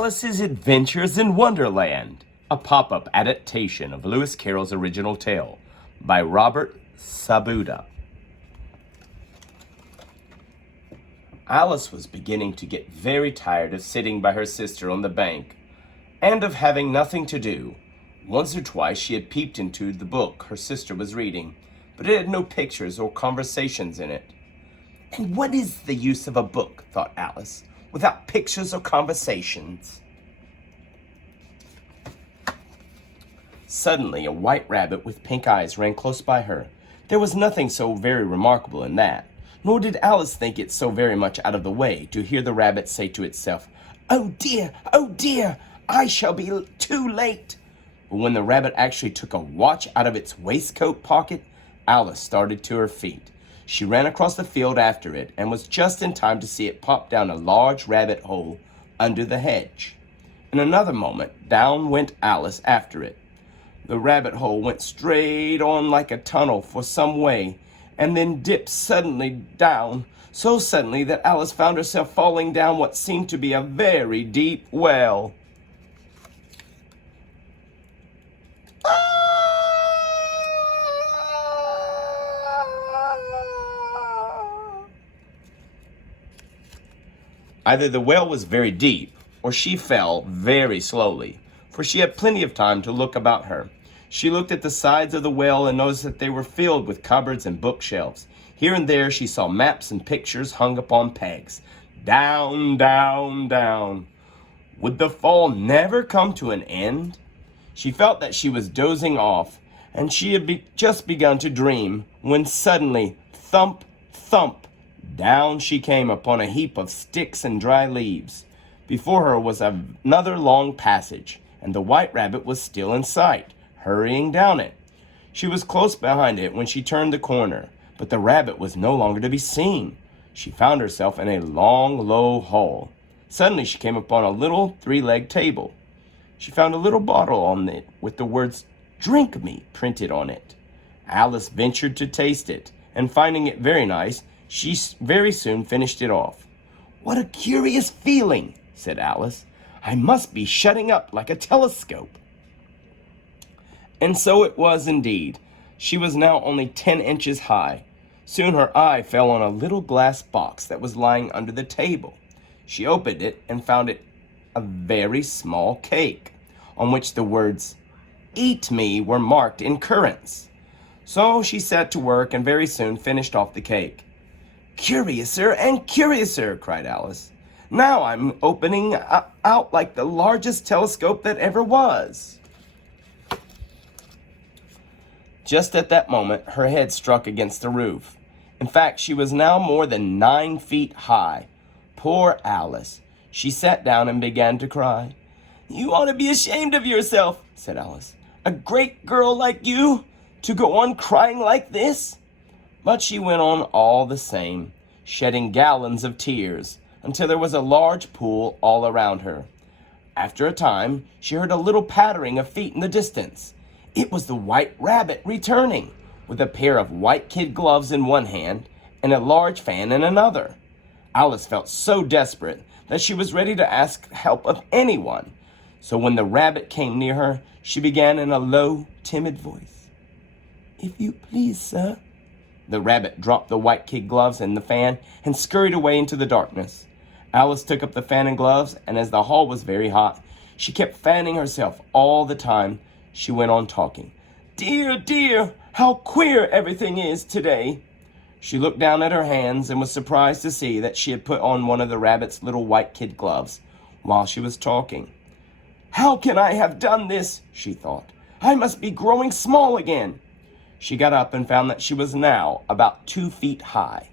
Alice's Adventures in Wonderland, a pop-up adaptation of Lewis Carroll's original tale by Robert Sabuda. Alice was beginning to get very tired of sitting by her sister on the bank and of having nothing to do. Once or twice she had peeped into the book her sister was reading, but it had no pictures or conversations in it. "And what is the use of a book," thought Alice, "without pictures or conversations?" Suddenly, a white rabbit with pink eyes ran close by her. There was nothing so very remarkable in that, nor did Alice think it so very much out of the way to hear the rabbit say to itself, oh dear, I shall be too late." But when the rabbit actually took a watch out of its waistcoat pocket, Alice started to her feet. She ran across the field after it and was just in time to see it pop down a large rabbit hole under the hedge. In another moment, down went Alice after it. The rabbit hole went straight on like a tunnel for some way, and then dipped suddenly down, so suddenly that Alice found herself falling down what seemed to be a very deep well. Either the well was very deep, or she fell very slowly, for she had plenty of time to look about her. She looked at the sides of the well and noticed that they were filled with cupboards and bookshelves. Here and there she saw maps and pictures hung upon pegs. Down, down, down. Would the fall never come to an end? She felt that she was dozing off, and she had just begun to dream, when suddenly, thump, thump, down she came upon a heap of sticks and dry leaves. Before her was another long passage, and the white rabbit was still in sight, hurrying down it. She was close behind it when she turned the corner, but the rabbit was no longer to be seen. She found herself in a long, low hall. Suddenly she came upon a little three-legged table. She found a little bottle on it with the words, "Drink me," printed on it. Alice ventured to taste it, and finding it very nice, she very soon finished it off. "What a curious feeling," said Alice. "I must be shutting up like a telescope." And so it was indeed. She was now only 10 inches high. Soon her eye fell on a little glass box that was lying under the table. She opened it and found it a very small cake, on which the words, "Eat me," were marked in currants. So she set to work and very soon finished off the cake. "Curiouser and curiouser," cried Alice. "Now I'm opening out like the largest telescope that ever was." Just at that moment, her head struck against the roof. In fact, she was now more than 9 feet high. Poor Alice. She sat down and began to cry. "You ought to be ashamed of yourself," said Alice. "A great girl like you, to go on crying like this." But she went on all the same, shedding gallons of tears, until there was a large pool all around her. After a time, she heard a little pattering of feet in the distance. It was the white rabbit returning, with a pair of white kid gloves in one hand and a large fan in another. Alice felt so desperate that she was ready to ask help of anyone. So when the rabbit came near her, she began in a low, timid voice, "If you please, sir." The rabbit dropped the white kid gloves and the fan and scurried away into the darkness. Alice took up the fan and gloves, and as the hall was very hot, she kept fanning herself all the time. She went on talking. "Dear, dear, how queer everything is today." She looked down at her hands and was surprised to see that she had put on one of the rabbit's little white kid gloves while she was talking. "How can I have done this?" she thought. "I must be growing small again." She got up and found that she was now about 2 feet high.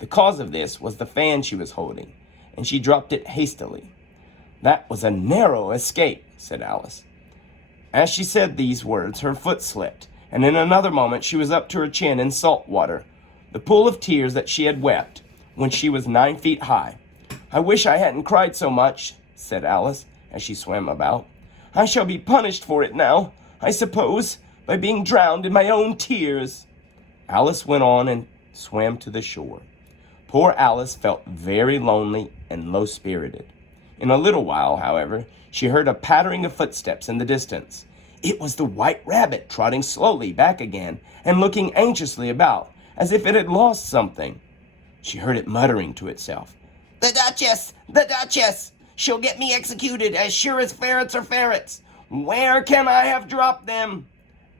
The cause of this was the fan she was holding, and she dropped it hastily. "That was a narrow escape," said Alice. As she said these words, her foot slipped, and in another moment she was up to her chin in salt water, the pool of tears that she had wept when she was 9 feet high. "I wish I hadn't cried so much," said Alice as she swam about. "I shall be punished for it now, I suppose, by being drowned in my own tears." Alice went on and swam to the shore. Poor Alice felt very lonely and low-spirited. In a little while, however, she heard a pattering of footsteps in the distance. It was the White Rabbit trotting slowly back again and looking anxiously about, as if it had lost something. She heard it muttering to itself, "The Duchess! The Duchess! She'll get me executed as sure as ferrets are ferrets! Where can I have dropped them?"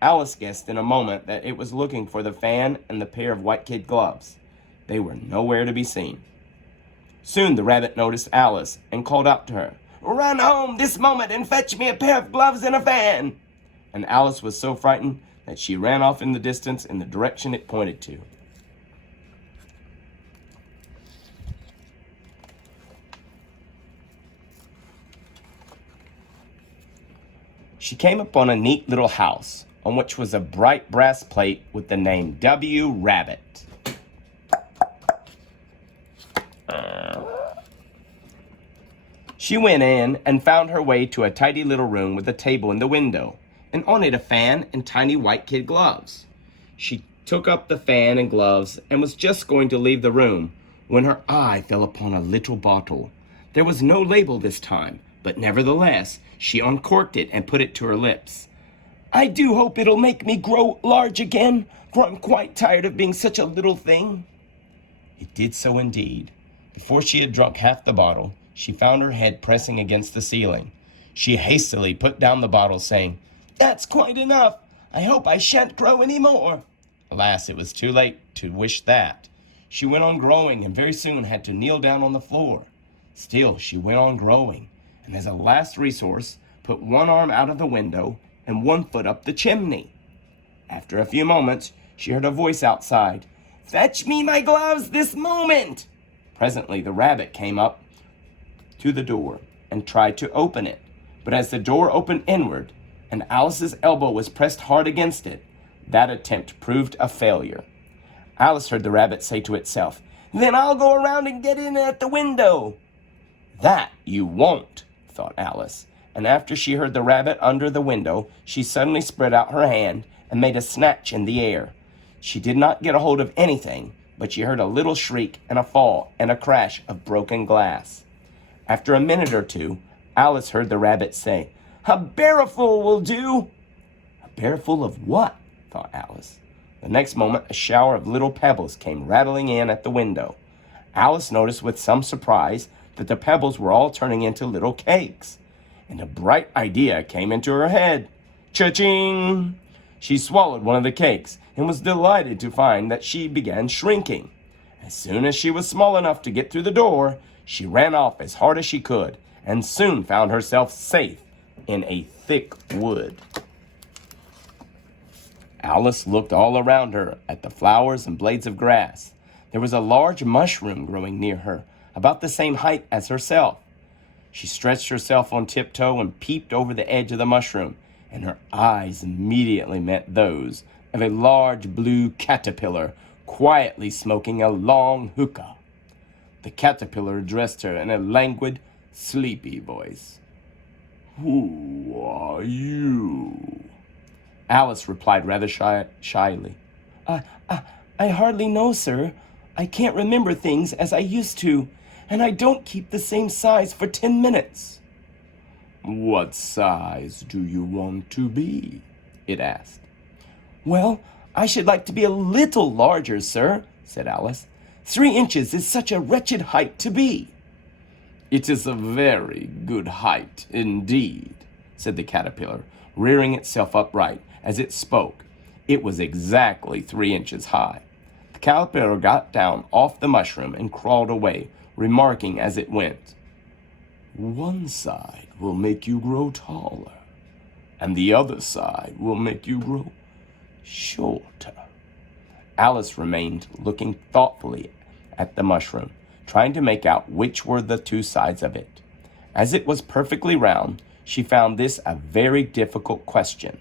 Alice guessed in a moment that it was looking for the fan and the pair of white kid gloves. They were nowhere to be seen. Soon the rabbit noticed Alice and called out to her, "Run home this moment and fetch me a pair of gloves and a fan!" And Alice was so frightened that she ran off in the distance in the direction it pointed to. She came upon a neat little house, on which was a bright brass plate with the name W. Rabbit. She went in and found her way to a tidy little room with a table in the window, and on it a fan and tiny white kid gloves. She took up the fan and gloves and was just going to leave the room when her eye fell upon a little bottle. There was no label this time, but nevertheless, she uncorked it and put it to her lips. "I do hope it'll make me grow large again, for I'm quite tired of being such a little thing." It did so indeed. Before she had drunk half the bottle, she found her head pressing against the ceiling. She hastily put down the bottle, saying, "That's quite enough. I hope I shan't grow any more." Alas, it was too late to wish that. She went on growing and very soon had to kneel down on the floor. Still, she went on growing, and as a last resource, put one arm out of the window and one foot up the chimney. After a few moments, she heard a voice outside. "Fetch me my gloves this moment!" Presently, the rabbit came up to the door and tried to open it. But as the door opened inward and Alice's elbow was pressed hard against it, that attempt proved a failure. Alice heard the rabbit say to itself, "Then I'll go around and get in at the window." "That you won't," thought Alice, and after she heard the rabbit under the window, she suddenly spread out her hand and made a snatch in the air. She did not get a hold of anything, but she heard a little shriek and a fall and a crash of broken glass. After a minute or two, Alice heard the rabbit say, "A barrowful will do." "A barrowful of what?" thought Alice. The next moment, a shower of little pebbles came rattling in at the window. Alice noticed with some surprise that the pebbles were all turning into little cakes, and a bright idea came into her head. Cha-ching! She swallowed one of the cakes and was delighted to find that she began shrinking. As soon as she was small enough to get through the door, she ran off as hard as she could and soon found herself safe in a thick wood. Alice looked all around her at the flowers and blades of grass. There was a large mushroom growing near her, about the same height as herself. She stretched herself on tiptoe and peeped over the edge of the mushroom, and her eyes immediately met those of a large blue caterpillar quietly smoking a long hookah. The caterpillar addressed her in a languid, sleepy voice. "Who are you?" Alice replied rather shyly. I hardly know, sir. I can't remember things as I used to, and I don't keep the same size for 10 minutes. "What size do you want to be?" it asked. "Well, I should like to be a little larger, sir," said Alice. 3 inches is such a wretched height to be." "It is a very good height indeed," said the caterpillar, rearing itself upright as it spoke. It was exactly 3 inches high. The caterpillar got down off the mushroom and crawled away, remarking as it went, "One side will make you grow taller, and the other side will make you grow shorter." Alice remained looking thoughtfully at the mushroom, trying to make out which were the 2 sides of it. As it was perfectly round, she found this a very difficult question.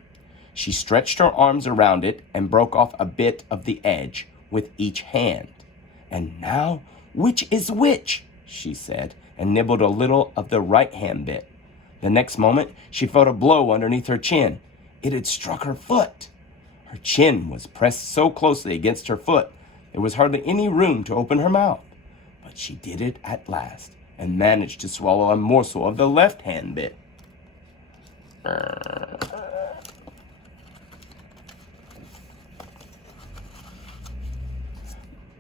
She stretched her arms around it and broke off a bit of the edge with each hand. "And now, which is which?" she said, and nibbled a little of the right-hand bit. The next moment, she felt a blow underneath her chin. It had struck her foot. Her chin was pressed so closely against her foot, there was hardly any room to open her mouth. But she did it at last, and managed to swallow a morsel of the left hand bit.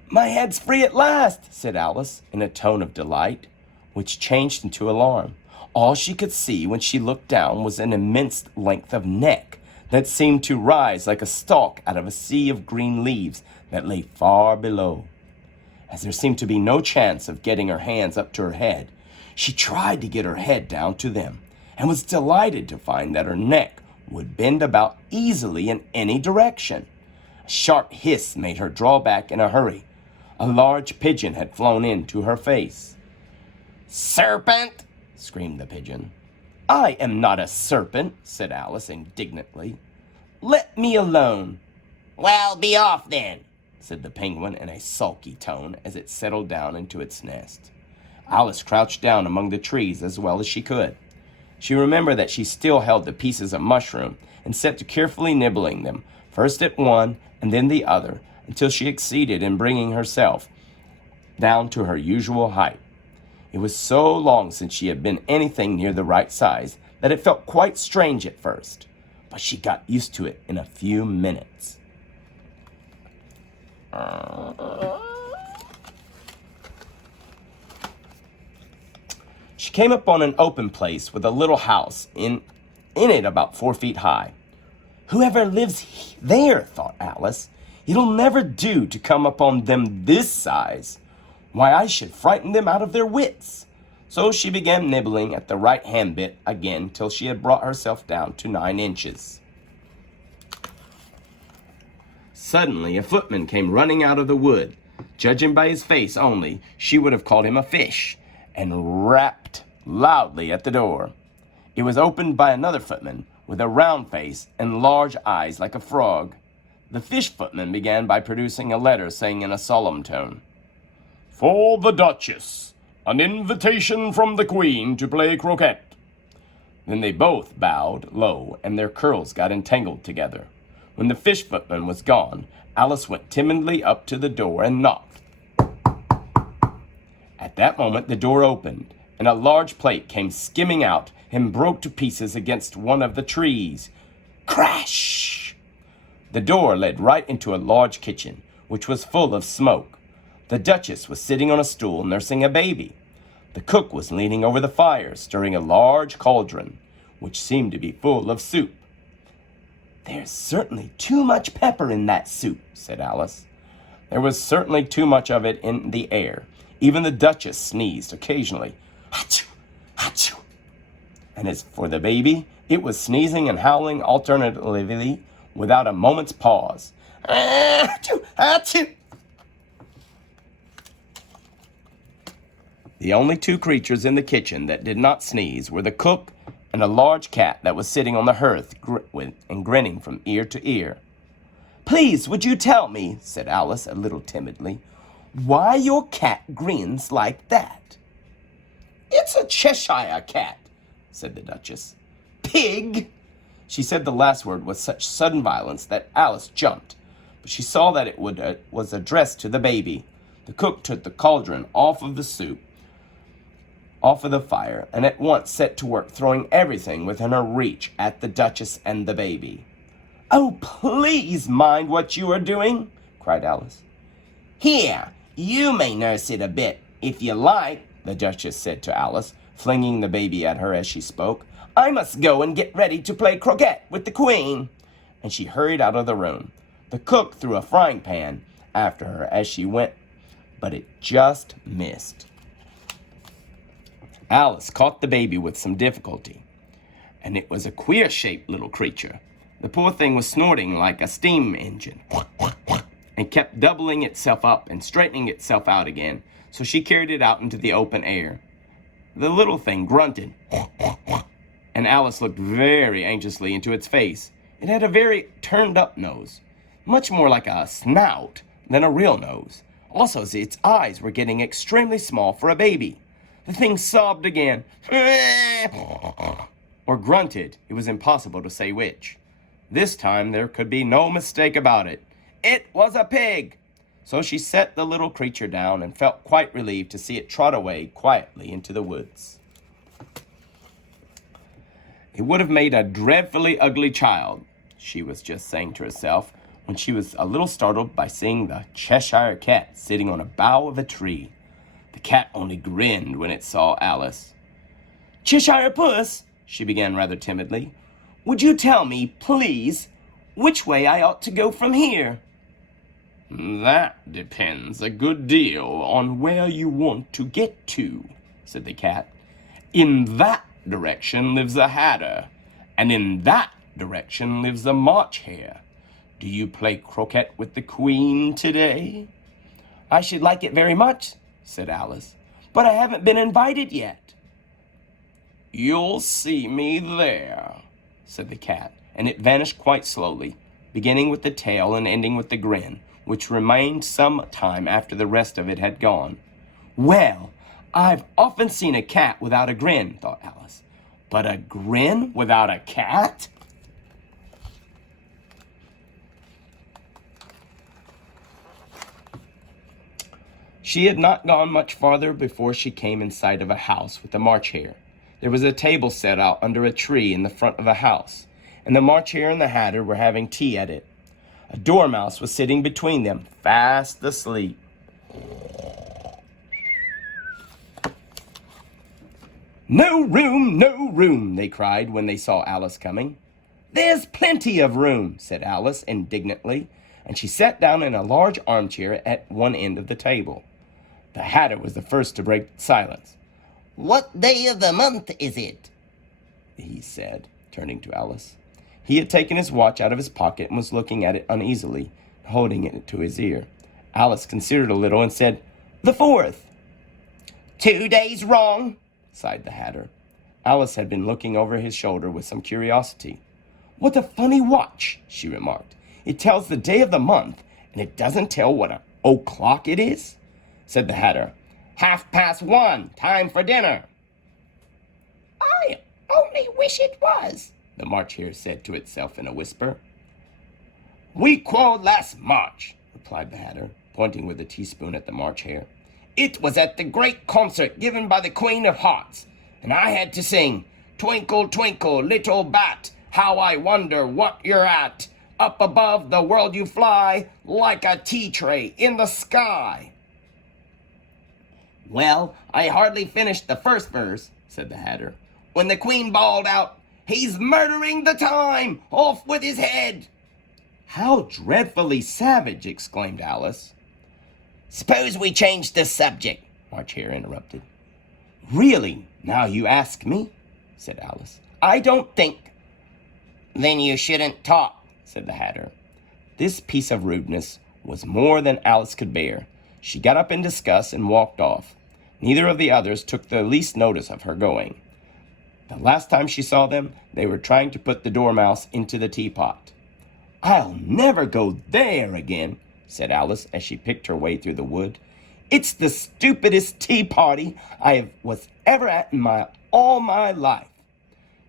"My head's free at last," said Alice in a tone of delight, which changed into alarm. All she could see when she looked down was an immense length of neck that seemed to rise like a stalk out of a sea of green leaves that lay far below. As there seemed to be no chance of getting her hands up to her head, she tried to get her head down to them, and was delighted to find that her neck would bend about easily in any direction. A sharp hiss made her draw back in a hurry. A large pigeon had flown into her face. "Serpent!" screamed the pigeon. "I am not a serpent," said Alice indignantly. "Let me alone." "Well, be off then," said the penguin in a sulky tone as it settled down into its nest. Alice crouched down among the trees as well as she could. She remembered that she still held the pieces of mushroom and set to carefully nibbling them, first at one and then the other, until she succeeded in bringing herself down to her usual height. It was so long since she had been anything near the right size that it felt quite strange at first, but she got used to it in a few minutes. She came upon an open place with a little house in it about 4 feet high. "Whoever lives there," thought Alice, "it'll never do to come upon them this size. Why, I should frighten them out of their wits." So she began nibbling at the right hand bit again till she had brought herself down to 9 inches. Suddenly a footman came running out of the wood. Judging by his face only, she would have called him a fish, and rapped loudly at the door. It was opened by another footman with a round face and large eyes like a frog. The fish footman began by producing a letter saying in a solemn tone, "For the Duchess, an invitation from the Queen to play croquet." Then they both bowed low, and their curls got entangled together. When the fish footman was gone, Alice went timidly up to the door and knocked. At that moment the door opened, and a large plate came skimming out and broke to pieces against one of the trees. Crash! The door led right into a large kitchen, which was full of smoke. The Duchess was sitting on a stool nursing a baby. The cook was leaning over the fire, stirring a large cauldron, which seemed to be full of soup. "There's certainly too much pepper in that soup," said Alice. There was certainly too much of it in the air. Even the Duchess sneezed occasionally. Achoo! Achoo! And as for the baby, it was sneezing and howling alternately without a moment's pause. Achoo! Achoo! The only 2 creatures in the kitchen that did not sneeze were the cook and a large cat that was sitting on the hearth and grinning from ear to ear. "Please, would you tell me," said Alice a little timidly, "why your cat grins like that?" "It's a Cheshire cat," said the Duchess. "Pig!" She said the last word with such sudden violence that Alice jumped, but she saw that it was addressed to the baby. The cook took the cauldron off of the fire, and at once set to work throwing everything within her reach at the Duchess and the baby. "Oh, please mind what you are doing," cried Alice. "Here, you may nurse it a bit, if you like," the Duchess said to Alice, flinging the baby at her as she spoke. "I must go and get ready to play croquet with the Queen." And she hurried out of the room. The cook threw a frying pan after her as she went, but it just missed. Alice caught the baby with some difficulty, and it was a queer-shaped little creature. The poor thing was snorting like a steam engine and kept doubling itself up and straightening itself out again, so she carried it out into the open air. The little thing grunted, and Alice looked very anxiously into its face. It had a very turned-up nose, much more like a snout than a real nose. Also, its eyes were getting extremely small for a baby. The thing sobbed again, or grunted. It was impossible to say which. This time there could be no mistake about it. It was a pig. So she set the little creature down and felt quite relieved to see it trot away quietly into the woods. It would have made a dreadfully ugly child, she was just saying to herself, when she was a little startled by seeing the Cheshire Cat sitting on a bough of a tree. The cat only grinned when it saw Alice. "Cheshire Puss," she began rather timidly, "would you tell me, please, which way I ought to go from here?" "That depends a good deal on where you want to get to," said the cat. "In that direction lives a hatter, and in that direction lives a March hare. Do you play croquet with the Queen today?" "I should like it very much," said Alice, "but I haven't been invited yet." "You'll see me there," said the cat, and it vanished quite slowly, beginning with the tail and ending with the grin, which remained some time after the rest of it had gone. "Well, I've often seen a cat without a grin," thought Alice, "but a grin without a cat?" She had not gone much farther before she came in sight of a house with a March hare. There was a table set out under a tree in the front of the house, and the March hare and the hatter were having tea at it. A dormouse was sitting between them, fast asleep. "No room," they cried when they saw Alice coming. "There's plenty of room," said Alice indignantly, and she sat down in a large armchair at one end of the table. The hatter was the first to break silence. "What day of the month is it?" he said, turning to Alice. He had taken his watch out of his pocket and was looking at it uneasily, holding it to his ear. Alice considered a little and said, "The 4th." "2 days wrong," sighed the hatter. Alice had been looking over his shoulder with some curiosity. "What a funny watch," she remarked. "It tells the day of the month, and it doesn't tell what o'clock it is," said the hatter. "1:30, time for dinner." "I only wish it was," the March hare said to itself in a whisper. "We quarreled last March," replied the hatter, pointing with a teaspoon at the March hare. "It was at the great concert given by the Queen of Hearts, and I had to sing, 'Twinkle, twinkle, little bat, how I wonder what you're at. Up above the world you fly, like a tea tray in the sky.'" "Well, I hardly finished the first verse," said the hatter, "when the Queen bawled out, 'He's murdering the time! Off with his head!'" "How dreadfully savage!" exclaimed Alice. "Suppose we change the subject," March hare interrupted. "Really, now you ask me," said Alice. "I don't think—" "Then you shouldn't talk," said the hatter. This piece of rudeness was more than Alice could bear. She got up in disgust and walked off. Neither of the others took the least notice of her going. The last time she saw them, they were trying to put the dormouse into the teapot. "I'll never go there again," said Alice as she picked her way through the wood. "It's the stupidest tea party I was ever at in all my life."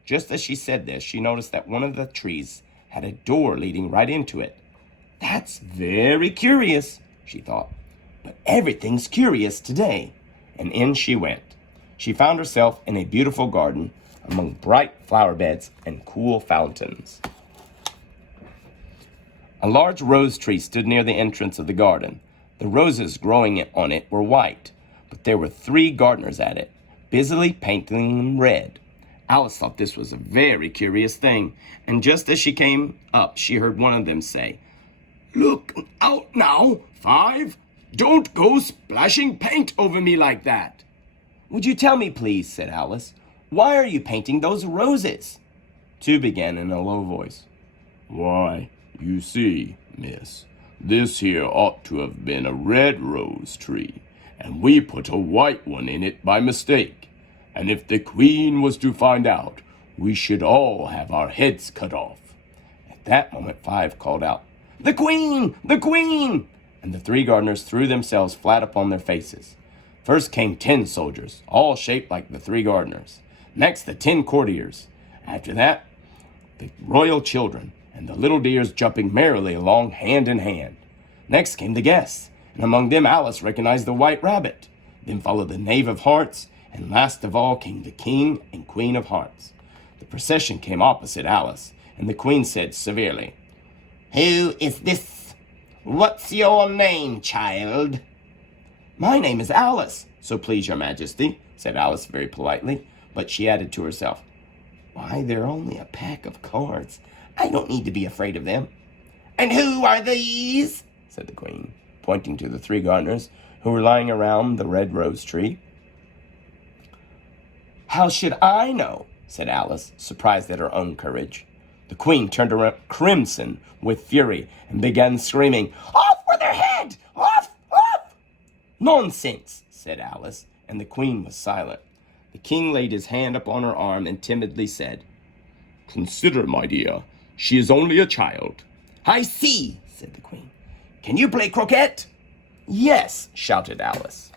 Just as she said this, she noticed that one of the trees had a door leading right into it. "That's very curious," she thought, "but everything's curious today." And in she went. She found herself in a beautiful garden among bright flower beds and cool fountains. A large rose tree stood near the entrance of the garden. The roses growing on it were white, but there were 3 gardeners at it, busily painting them red. Alice thought this was a very curious thing, and just as she came up, she heard one of them say, "Look out now, 5! Don't go splashing paint over me like that." "Would you tell me, please," said Alice, "why are you painting those roses?" 2 began in a low voice. "Why, you see, miss, this here ought to have been a red rose tree, and we put a white one in it by mistake. And if the Queen was to find out, we should all have our heads cut off." At that moment 5 called out, "The Queen! The Queen!" And the 3 gardeners threw themselves flat upon their faces. First came 10 soldiers, all shaped like the 3 gardeners. Next, the 10 courtiers. After that, the royal children, and the little dears jumping merrily along hand in hand. Next came the guests, and among them Alice recognized the White Rabbit. Then followed the Knave of Hearts, and last of all came the King and Queen of Hearts. The procession came opposite Alice, and the Queen said severely, "Who is this? What's your name, child?" "My name is Alice, so please your majesty," said Alice very politely, but she added to herself, "Why, they're only a pack of cards. I don't need to be afraid of them." "And who are these?" said the Queen, pointing to the 3 gardeners who were lying around the red rose tree. "How should I know?" said Alice, surprised at her own courage. The Queen turned around crimson with fury and began screaming, "Off with her head! Off! Off!" "Nonsense," said Alice, and the Queen was silent. The King laid his hand upon her arm and timidly said, "Consider, my dear, she is only a child." "I see," said the Queen. "Can you play croquet?" "Yes," shouted Alice.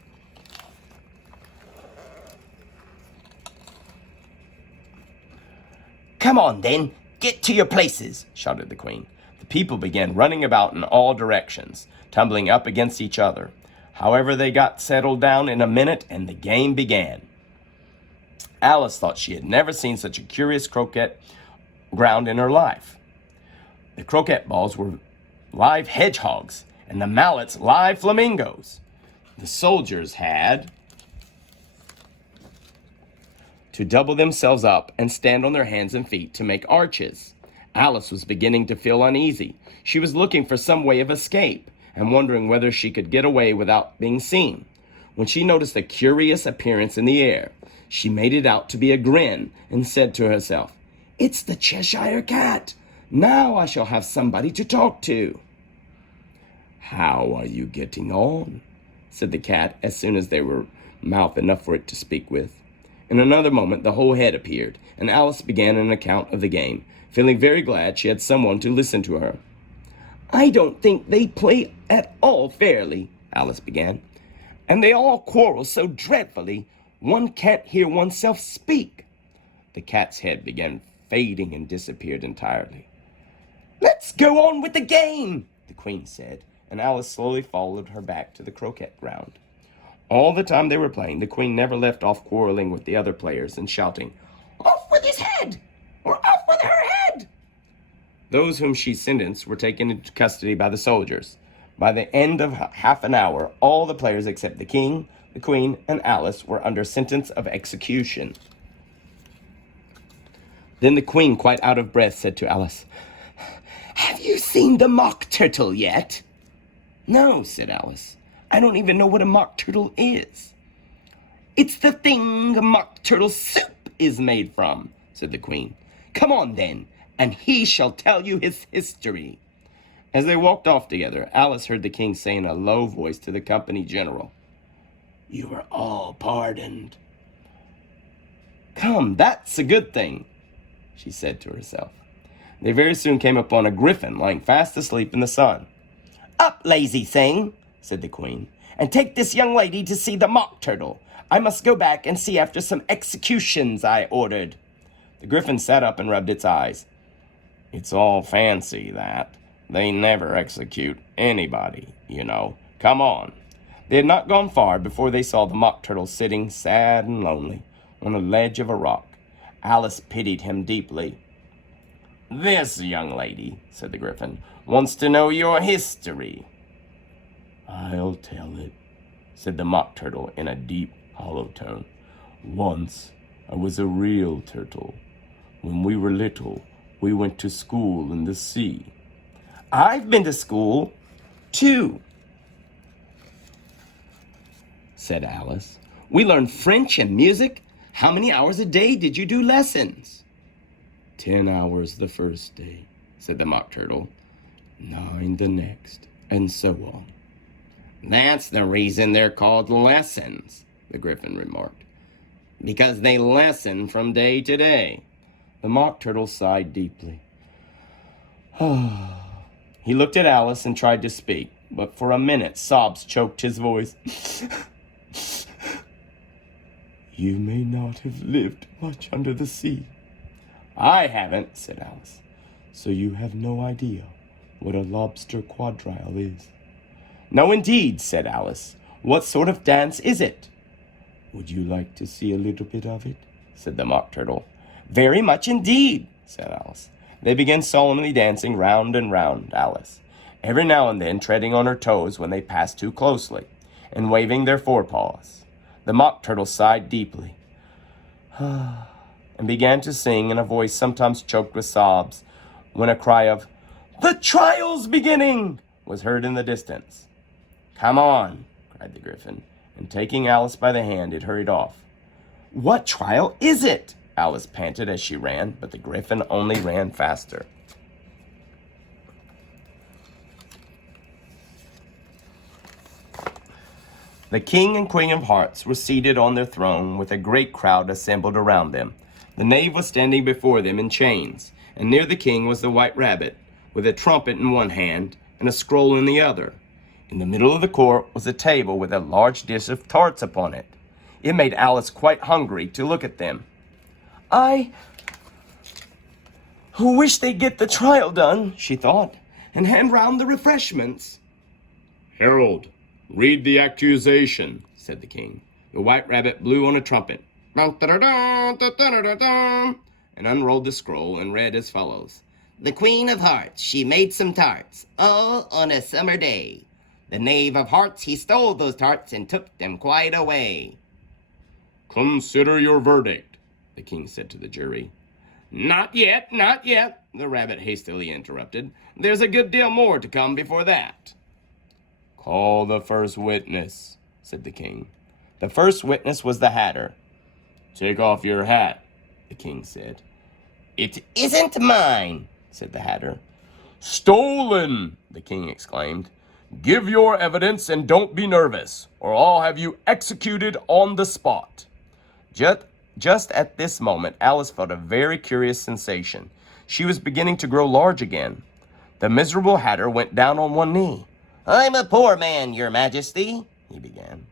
"Come on, then. Get to your places," shouted the Queen. The people began running about in all directions, tumbling up against each other. However, they got settled down in a minute, and the game began. Alice thought she had never seen such a curious croquet ground in her life. The croquet balls were live hedgehogs, and the mallets live flamingos. The soldiers had to double themselves up and stand on their hands and feet to make arches. Alice was beginning to feel uneasy. She was looking for some way of escape and wondering whether she could get away without being seen, when she noticed a curious appearance in the air. She made it out to be a grin and said to herself, "It's the Cheshire Cat. Now I shall have somebody to talk to." "How are you getting on?" said the cat as soon as there were mouth enough for it to speak with. In another moment the whole head appeared, and Alice began an account of the game, feeling very glad she had someone to listen to her. "I don't think they play at all fairly," Alice began, "and they all quarrel so dreadfully one can't hear oneself speak." The cat's head began fading and disappeared entirely. "Let's go on with the game," the Queen said, and Alice slowly followed her back to the croquet ground. All the time they were playing, the Queen never left off quarreling with the other players and shouting, "Off with his head!" or "Off with her head!" Those whom she sentenced were taken into custody by the soldiers. By the end of half an hour, all the players except the King, the Queen, and Alice were under sentence of execution. Then the Queen, quite out of breath, said to Alice, "Have you seen the mock turtle yet?" "No," said Alice. "I don't even know what a mock turtle is." "It's the thing a mock turtle soup is made from," said the Queen. "Come on, then, and he shall tell you his history." As they walked off together, Alice heard the King say in a low voice to the company general, "You are all pardoned." "Come, that's a good thing," she said to herself. They very soon came upon a griffin lying fast asleep in the sun. "Up, lazy thing," said the Queen, "and take this young lady to see the mock turtle. I must go back and see after some executions I ordered." The griffin sat up and rubbed its eyes. "It's all fancy, that. They never execute anybody, you know. Come on." They had not gone far before they saw the mock turtle sitting sad and lonely on a ledge of a rock. Alice pitied him deeply. "This young lady," said the griffin, "wants to know your history." "I'll tell it," said the mock turtle in a deep, hollow tone. "Once I was a real turtle. When we were little, we went to school in the sea." "I've been to school, too," said Alice. "We learned French and music. How many hours a day did you do lessons?" 10 hours the first day," said the mock turtle. 9 the next, and so on. "That's the reason they're called lessons," the griffin remarked. "Because they lessen from day to day." The mock turtle sighed deeply. He looked at Alice and tried to speak, but for a minute sobs choked his voice. "You may not have lived much under the sea." "I haven't," said Alice. "So you have no idea what a lobster quadrille is?" No, indeed, said Alice. What sort of dance is it? Would you like to see a little bit of it? Said the Mock Turtle. Very much indeed, said Alice. They began solemnly dancing round and round Alice, every now and then treading on her toes when they passed too closely, and waving their forepaws. The Mock Turtle sighed deeply, and began to sing in a voice sometimes choked with sobs, when a cry of, "The trial's beginning!" was heard in the distance. "Come on," cried the Gryphon, and taking Alice by the hand, it hurried off. "What trial is it?" Alice panted as she ran, but the Gryphon only ran faster. The King and Queen of Hearts were seated on their throne with a great crowd assembled around them. The knave was standing before them in chains, and near the king was the White Rabbit, with a trumpet in one hand and a scroll in the other. In the middle of the court was a table with a large dish of tarts upon it. It made Alice quite hungry to look at them. "I wish they'd get the trial done," she thought, "and hand round the refreshments." "Herald, read the accusation," said the king. The White Rabbit blew on a trumpet, and unrolled the scroll and read as follows. "The Queen of Hearts, she made some tarts, all on a summer day. The Knave of Hearts, he stole those tarts and took them quite away." "Consider your verdict," the king said to the jury. Not yet, the rabbit hastily interrupted. "There's a good deal more to come before that." "Call the first witness," said the king. The first witness was the Hatter. "Take off your hat," the king said. "It isn't mine," said the Hatter. "Stolen!" the king exclaimed. "Give your evidence and don't be nervous, or I'll have you executed on the spot." Just at this moment, Alice felt a very curious sensation. She was beginning to grow large again. The miserable Hatter went down on one knee. "I'm a poor man, your majesty," he began.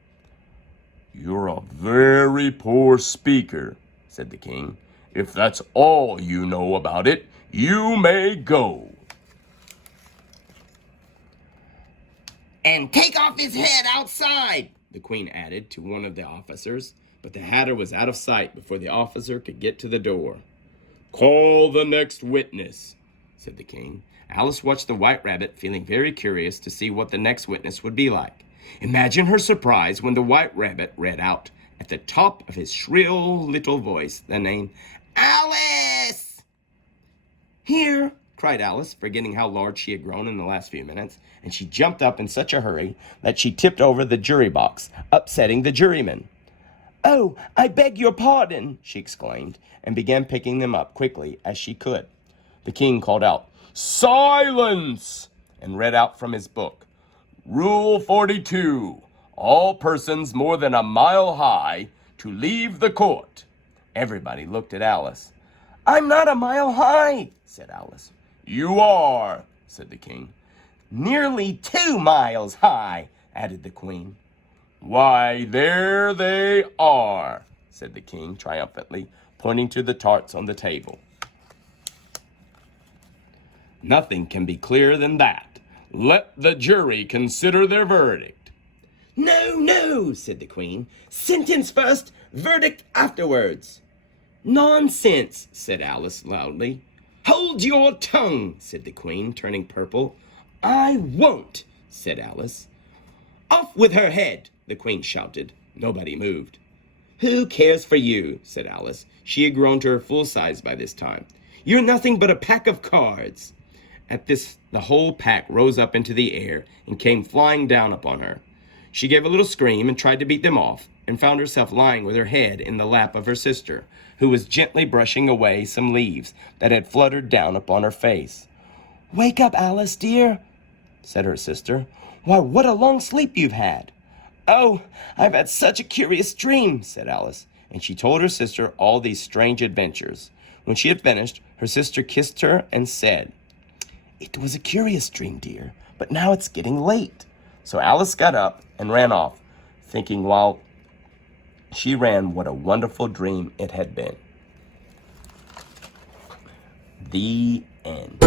"You're a very poor speaker," said the king. "If that's all you know about it, you may go." "And take off his head outside," the queen added to one of the officers, but the Hatter was out of sight before the officer could get to the door. "Call the next witness," said the king. Alice watched the White Rabbit, feeling very curious to see what the next witness would be like. Imagine her surprise when the White Rabbit read out, at the top of his shrill little voice, the name, "Alice!" "Here!" cried Alice, forgetting how large she had grown in the last few minutes, and she jumped up in such a hurry that she tipped over the jury box, upsetting the jurymen. "Oh, I beg your pardon," she exclaimed, and began picking them up quickly as she could. The king called out, "Silence!" and read out from his book, "Rule 42, all persons more than a mile high to leave the court." Everybody looked at Alice. "I'm not a mile high," said Alice. "You are," said the king. "Nearly 2 miles high," added the queen. "Why, there they are," said the king triumphantly, pointing to the tarts on the table. "Nothing can be clearer than that. Let the jury consider their verdict." No, said the queen. "Sentence first, verdict afterwards." "Nonsense," said Alice loudly. "Hold your tongue," said the queen, turning purple. "I won't," said Alice. "Off with her head," the queen shouted. Nobody moved. "Who cares for you?" said Alice. She had grown to her full size by this time. "You're nothing but a pack of cards." At this, the whole pack rose up into the air and came flying down upon her. She gave a little scream and tried to beat them off, and found herself lying with her head in the lap of her sister, who was gently brushing away some leaves that had fluttered down upon her face. "Wake up, Alice, dear," said her sister. "Why, what a long sleep you've had." "Oh, I've had such a curious dream," said Alice, and she told her sister all these strange adventures. When she had finished, her sister kissed her and said, "It was a curious dream, dear, but now it's getting late." So Alice got up and ran off, thinking while she ran what a wonderful dream it had been. The end.